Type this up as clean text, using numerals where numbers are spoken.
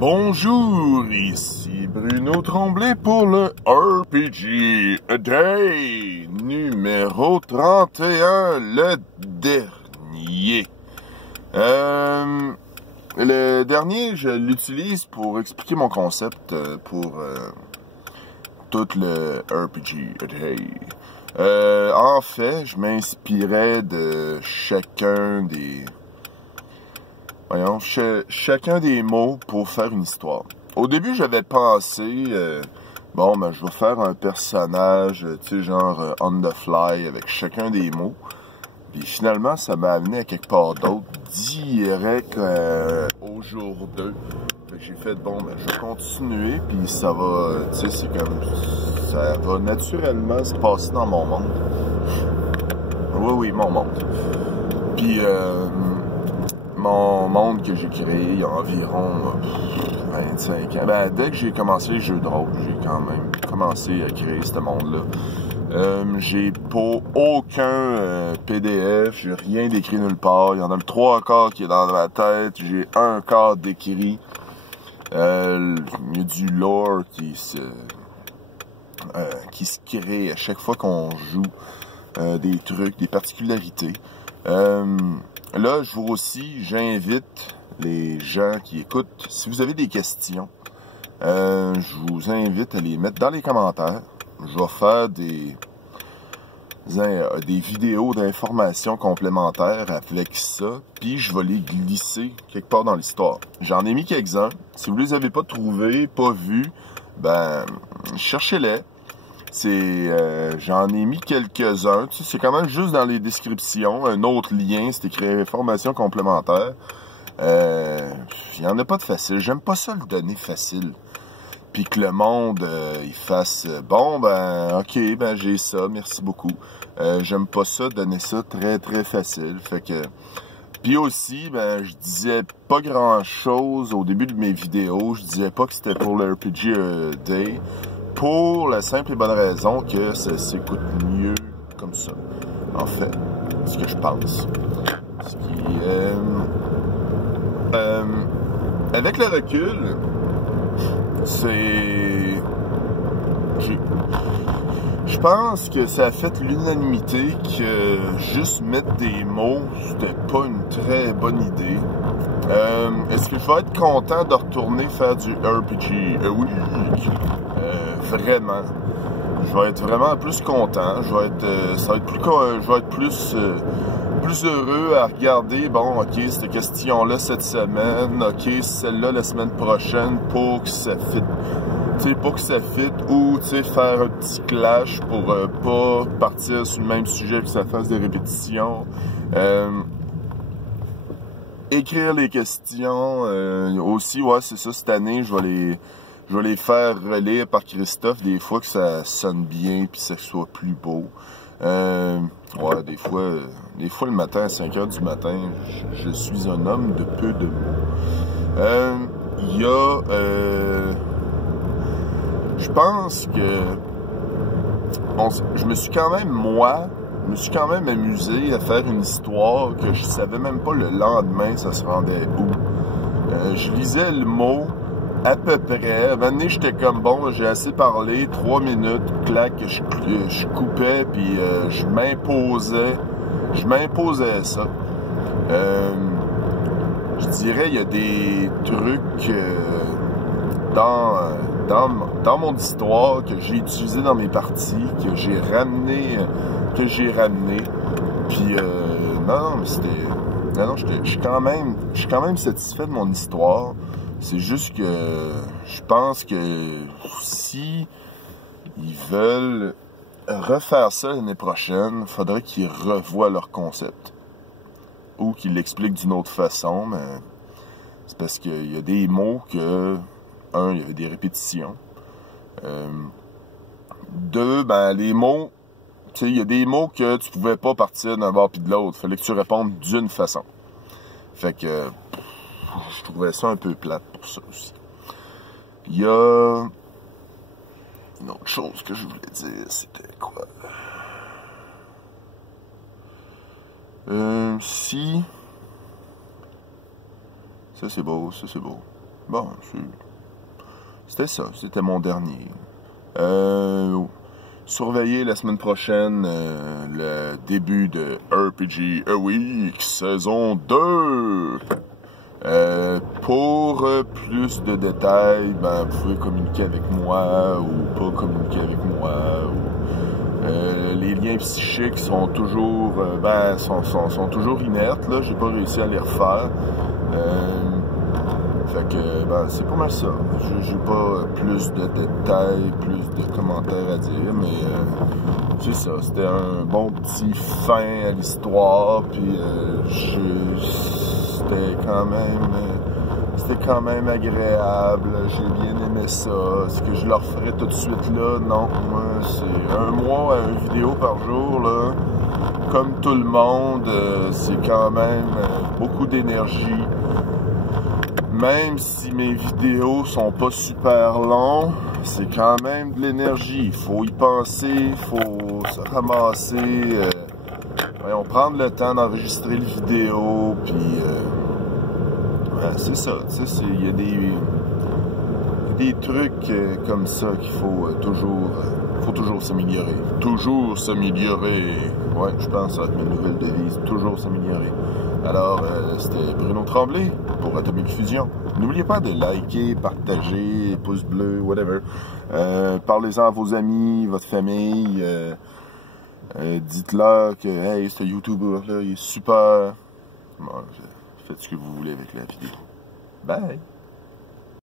Bonjour, ici Bruno Tremblay pour le RPG A Day numéro 31, le dernier. Le dernier, je l'utilise pour expliquer mon concept pour tout le RPG A Day. En fait, je m'inspirais de chacun des mots pour faire une histoire. Au début, j'avais pensé, je vais faire un personnage, genre on the fly avec chacun des mots. Puis finalement, ça m'a amené à quelque part d'autre, direct au jour 2. J'ai fait, je vais continuer, puis ça va, c'est comme, ça va naturellement se passer dans mon monde. Oui, mon monde. Puis, mon monde que j'ai créé il y a environ 25 ans. Dès que j'ai commencé les jeux de rôle, j'ai quand même commencé à créer ce monde-là. J'ai pas aucun PDF, j'ai rien d'écrit nulle part. Il y en a le 3/4 qui est dans ma tête, j'ai un quart d'écrit. Il y a du lore qui se crée à chaque fois qu'on joue, des trucs, des particularités. Là, j'invite les gens qui écoutent, si vous avez des questions, je vous invite à les mettre dans les commentaires. Je vais faire des vidéos d'informations complémentaires avec ça, puis je vais les glisser quelque part dans l'histoire. J'en ai mis quelques-uns. Si vous les avez pas trouvés, pas vus, cherchez-les. J'en ai mis quelques-uns. C'est quand même juste dans les descriptions. Un autre lien, c'est écrit information complémentaire. Il n'y en a pas de facile. J'aime pas ça le donner facile. Puis que le monde, il fasse ok, j'ai ça, merci beaucoup. J'aime pas ça, donner ça très très facile. Fait que. Puis aussi, je disais pas grand chose au début de mes vidéos. Je disais pas que c'était pour le RPG Day. Pour la simple et bonne raison que ça s'écoute mieux comme ça. En fait, ce que je pense. Avec le recul, je pense que ça a fait l'unanimité que juste mettre des mots, c'était pas une très bonne idée. Est-ce que je vais être content de retourner faire du RPG? Oui. Vraiment. Je vais être vraiment plus content. Je vais être plus heureux à regarder, ok, cette question-là cette semaine, ok, celle-là la semaine prochaine pour que ça fit, ou faire un petit clash pour pas partir sur le même sujet et que ça fasse des répétitions. Écrire les questions aussi, c'est ça, cette année, je vais les faire relire par Christophe, des fois que ça sonne bien puis que ça soit plus beau. Des fois le matin, à 5 h du matin, je suis un homme de peu de mots. Je pense que je me suis quand même amusé à faire une histoire que je savais même pas le lendemain ça se rendait où. Je lisais le mot à peu près. À un moment donné, j'étais comme j'ai assez parlé, 3 minutes, clac, je coupais, puis je m'imposais ça. Je dirais, il y a des trucs dans mon histoire que j'ai utilisé dans mes parties, que j'ai ramené. Puis je suis quand même satisfait de mon histoire. C'est juste que je pense que si ils veulent refaire ça l'année prochaine, il faudrait qu'ils revoient leur concept. Ou qu'ils l'expliquent d'une autre façon, mais c'est parce qu'il y a des mots que, il y avait des répétitions. 2, les mots, il y a des mots que tu pouvais pas partir d'un bord puis de l'autre. Fallait que tu répondes d'une façon. Fait que je trouvais ça un peu plate pour ça aussi. Il y a une autre chose que je voulais dire, c'était quoi? Ça c'est beau. Bon, c'était ça. C'était mon dernier. Surveillez la semaine prochaine le début de RPG A Week, saison 2. Pour plus de détails, ben, vous pouvez communiquer avec moi ou pas communiquer avec moi. Les liens psychiques sont toujours, sont toujours inertes. Là, j'ai pas réussi à les refaire. Fait que, ben, c'est pas mal ça. J'ai pas plus de détails, plus de commentaires à dire, mais c'est ça. C'était un bon petit fin à l'histoire, puis c'était quand même agréable. J'ai bien aimé ça. Est-ce que je le referais tout de suite là? Non. C'est un mois à une vidéo par jour, là. Comme tout le monde, c'est quand même beaucoup d'énergie. Même si mes vidéos sont pas super longs, c'est quand même de l'énergie. Il faut y penser, il faut se ramasser. Voyons, prendre le temps d'enregistrer le vidéo, puis c'est ça. Il y a des trucs comme ça qu'il faut toujours s'améliorer. Toujours s'améliorer. Ouais, je pense à ma nouvelle devise, toujours s'améliorer. Alors, c'était Bruno Tremblay pour Atomic Fusion. N'oubliez pas de liker, partager, pouce bleu, whatever. Parlez-en à vos amis, votre famille. Dites-leur que, hey, ce YouTuber-là, il est super. Bon, faites ce que vous voulez avec la vidéo. Bye!